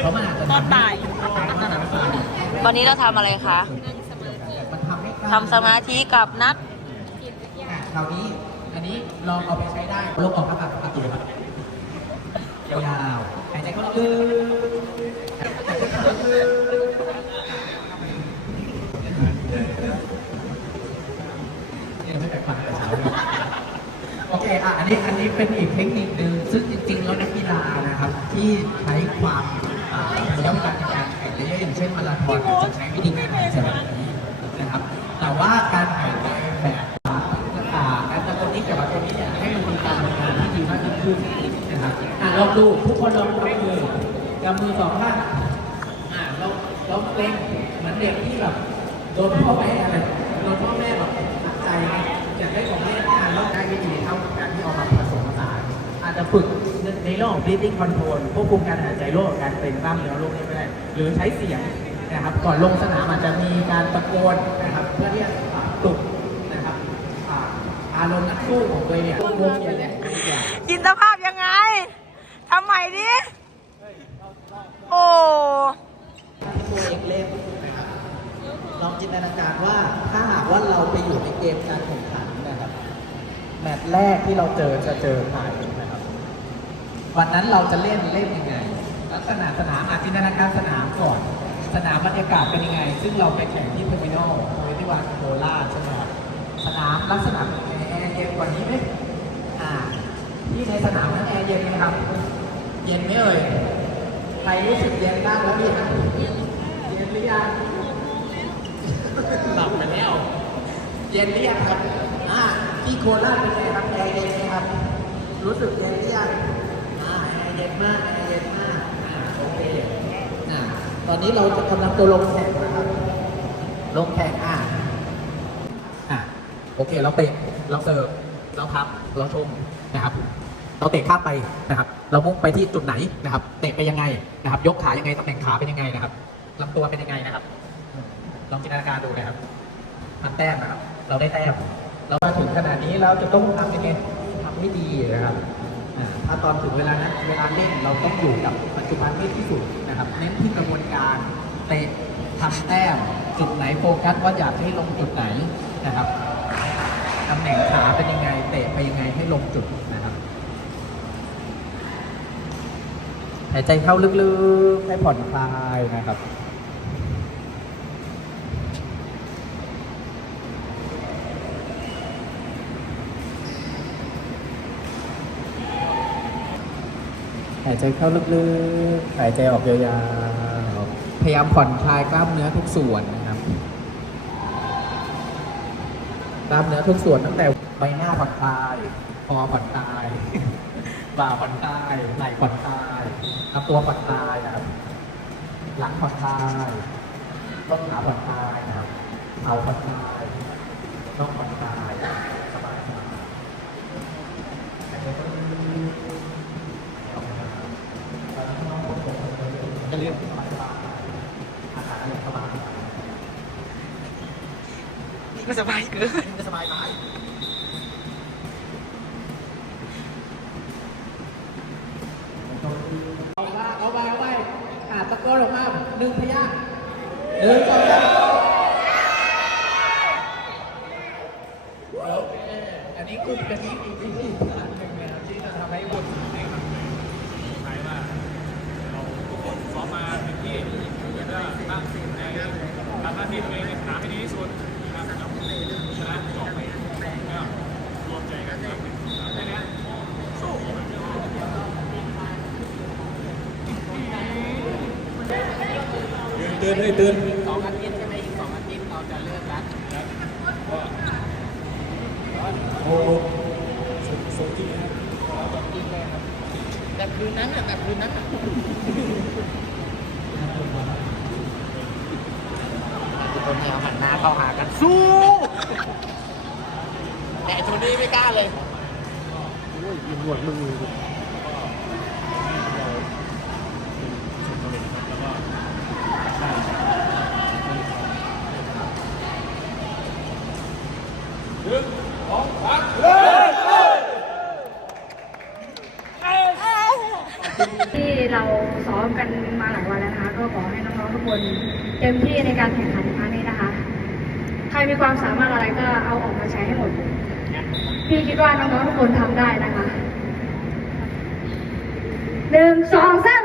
เพราะมันอาจจะตอนบ่ายวันนี้เราทำอะไรคะมันทำให้ทำสมาธิกับนักอะคราวนี้อันนี้ลองเอาไปใช้ได้ลงออกกำลังอัตโนมัติยาวๆหายใจเข้าลึกยังไม่แปลกฟันแต่เช้าเลยโอเคอะอันนี้อันนี้เป็นอีกเทคนิคหนึ่งซึ่งจริงๆแล้วนักกีฬานะครับ ที่ใช้ความ ยะอย่างเช่นมาราธอนจะใช้วิธีการหายใจแบบนี้นะครับ แต่ว่าการหายใจแบบอ่าการตะโกนนี้กับตรงนี้เนี่ยให้มันการทำงานที่ดีมากยิ่งขึ้นนะครับอะลองดูทุกคนลองกำมือกำมือสองข้างอะลองลองเล่นเหมือนเด็กที่แบบโดนพ่อแม่อะไรโดนพ่อแม่แบบตัดใจอยากได้ของเล่นอะแล้วได้วิธีเท่ากับการที่เอามาผสมผสานอาจจะฝึกในเรื่องของ breathing control ควบคุมการหายใจโรคการเป็นกล้ามเนื้อโรคนี้ไม่ได้ หรือใช้เสียง นะครับก่อนลงสนามอาจจะมีการตะโกนนะครับเพื่อที่จะปลุกนะครับอ่าอารมณ์นักสู้ของตัวเองเนี่ยวงเวียนเนี่ยดีกว่าจินตภาพยังไงทำใหม่ดิโอ้ตัวเองเล่นนะครับลองจินตนาการว่าถ้าหากว่าเราไปอยู่ในเกมการแข่งขันนะครับแมตช์แรกที่เราเจอจะเจอใครนะครับ วันนั้นเราจะเล่นเล่นยังไงลักษณะสนามอาจินตนาการสนามก่อน สนามบรรยากาศเป็นยังไง ซึ่งเราไปแข่งที่เทอร์มินอลโพลิทิวันโคราชใช่ไหมครับสนามลักษณะเป็นยังไงแอร์เย็นกว่านี้ไหมอ่าที่ในสนามนั้นแอร์เย็นไหมครับ เย็นไหมเอ่ยใครรู้สึกเย็นบ้างแล้วพี่ฮะเย็นหรือยังหลับไปแล้ว เย็นหรือยังครับอ่าที่โคราชเป็นไงครับแอร์เย็นไหมครับ รู้สึกเย็นหรือยังอ่าแอร์เย็นมากแอร์เย็นมาก อ่า โอเค อ่า ตอนนี้เราจะกำลังตัวลงแข่งนะครับ ลงแข่งอ่าอะโอเค เราเตะ เราเสิร์ฟ เราพับ เราชมนะครับ เราเตะข้ามไปนะครับ เรามุ่งไปที่จุดไหนนะครับ เตะไปยังไงนะครับ ยกขายังไงตำแหน่งขาเป็นยังไงนะครับลำตัวเป็นยังไงนะครับ ลองจินตนาการดูนะครับทำแต้มนะครับ เราได้แต้ม เรามาถึงขนาดนี้เราจะต้องทำยังไงทำให้ดีนะครับ ถ้าตอนถึงเวลานั้นเวลาเล่นเราต้องอยู่กับปัจจุบันให้ที่สุดนะครับ เน้นที่กระบวนการเตะทำแต้มจุดไหนโฟกัสว่าอยากให้ลงจุดไหนนะครับตำแหน่งขาเป็นยังไงเตะไปยังไงให้ลงจุดนะครับหายใจเข้าลึกๆให้ผ่อนคลายนะครับายใจเข้าลึกๆ หายใจออกยาวๆ พยายามผ่อนคลายกล้ามเนื้อทุกส่วนนะครับ กล้ามเนื้อทุกส่วนตั้งแต่ใบหน้าผ่อนคลาย คอผ่อนคลาย บ่าผ่อนคลาย ไหล่ผ่อนคลายลำตัวผ่อนคลายนะครับ หลังผ่อนคลาย ต้นขาผ่อนคลายนะครับ เข่าผ่อนคลายน่องผ่อนคลายสบายสบายหายใจเข้าลึกๆออกมาแล้วก็น้องผมจะ เรียกสบายสบายอาหารสบายมันสบายเกินก็สบายไปเอาว่าเอาไปเอาไปอ่าตะโกนออกมาหนึ่งพยางหนึ่งสองสามโอเคอันนี้คือเป็นอีกวิธีการหนึ่งนะครับที่จะทำให้บทให้มัน หมายว่าเราทุกคนซ้อมมาเต็มที่เพื่อตั้งในทำหน้าที่ตัวเองในสนามให้ดีที่สุดนะครับแล้วชนะจบไปแล้วรวมใจกันครับแค่นี้สู้ เตือนเลยเตือนอีกสองอาทิตย์ใช่ไหมอีกสองอาทิตย์เราจะเลิกกันโอ้สุดสุดจริงนะเราจะกินเลยครับแต่คืนนั้นอะแต่คืนนั้นอะคนแนวหันหน้าเข้าหากันสู้แต่โทนี่ไม่กล้าเลยยิงหวดมือหนึ่งสองสาม ที่เราซ้อมกันมาหลายวันแล้วนะคะกคนเต็มที่ในการแข่งขันครั้งนี้นะคะ ใครมีความสามารถอะไรก็เอาออกมาใช้ให้หมด พี่คิดว่าน้องๆทุกคนทำได้นะคะหนึ่งสองสาม